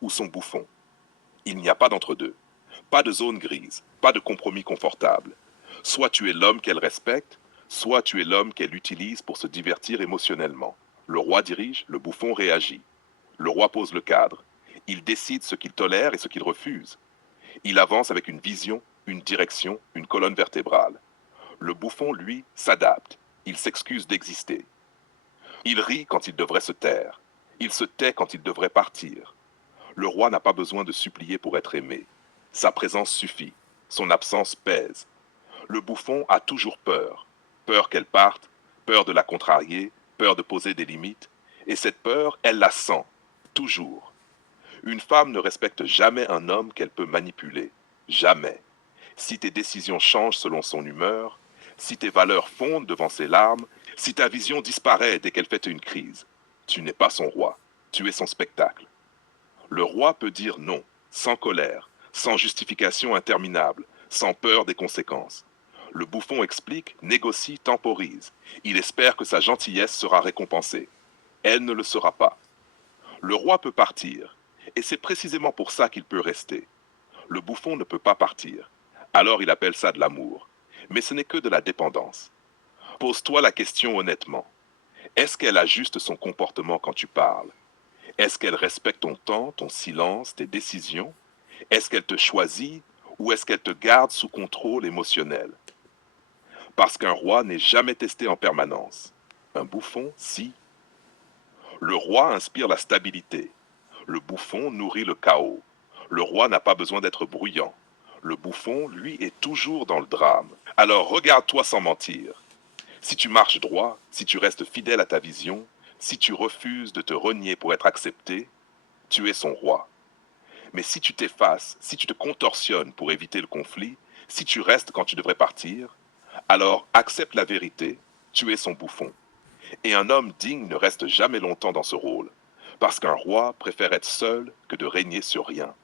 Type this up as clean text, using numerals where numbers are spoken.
ou son bouffon. Il n'y a pas d'entre-deux, pas de zone grise, pas de compromis confortable. Soit tu es l'homme qu'elle respecte, soit tu es l'homme qu'elle utilise pour se divertir émotionnellement. Le roi dirige, le bouffon réagit. Le roi pose le cadre. Il décide ce qu'il tolère et ce qu'il refuse. Il avance avec une vision, une direction, une colonne vertébrale. Le bouffon, lui, s'adapte. Il s'excuse d'exister. Il rit quand il devrait se taire. Il se tait quand il devrait partir. Le roi n'a pas besoin de supplier pour être aimé. Sa présence suffit. Son absence pèse. Le bouffon a toujours peur. Peur qu'elle parte, peur de la contrarier, peur de poser des limites. Et cette peur, elle la sent. Toujours. Une femme ne respecte jamais un homme qu'elle peut manipuler. Jamais. Si tes décisions changent selon son humeur, si tes valeurs fondent devant ses larmes, si ta vision disparaît dès qu'elle fait une crise, tu n'es pas son roi, tu es son spectacle. Le roi peut dire non, sans colère, sans justification interminable, sans peur des conséquences. Le bouffon explique, négocie, temporise. Il espère que sa gentillesse sera récompensée. Elle ne le sera pas. Le roi peut partir, et c'est précisément pour ça qu'il peut rester. Le bouffon ne peut pas partir. Alors il appelle ça de l'amour. Mais ce n'est que de la dépendance. Pose-toi la question honnêtement. Est-ce qu'elle ajuste son comportement quand tu parles? Est-ce qu'elle respecte ton temps, ton silence, tes décisions? Est-ce qu'elle te choisit ou est-ce qu'elle te garde sous contrôle émotionnel? Parce qu'un roi n'est jamais testé en permanence. Un bouffon, si. Le roi inspire la stabilité. Le bouffon nourrit le chaos. Le roi n'a pas besoin d'être bruyant. Le bouffon, lui, est toujours dans le drame. Alors regarde-toi sans mentir. Si tu marches droit, si tu restes fidèle à ta vision, si tu refuses de te renier pour être accepté, tu es son roi. Mais si tu t'effaces, si tu te contorsionnes pour éviter le conflit, si tu restes quand tu devrais partir, alors accepte la vérité, tu es son bouffon. Et un homme digne ne reste jamais longtemps dans ce rôle, parce qu'un roi préfère être seul que de régner sur rien.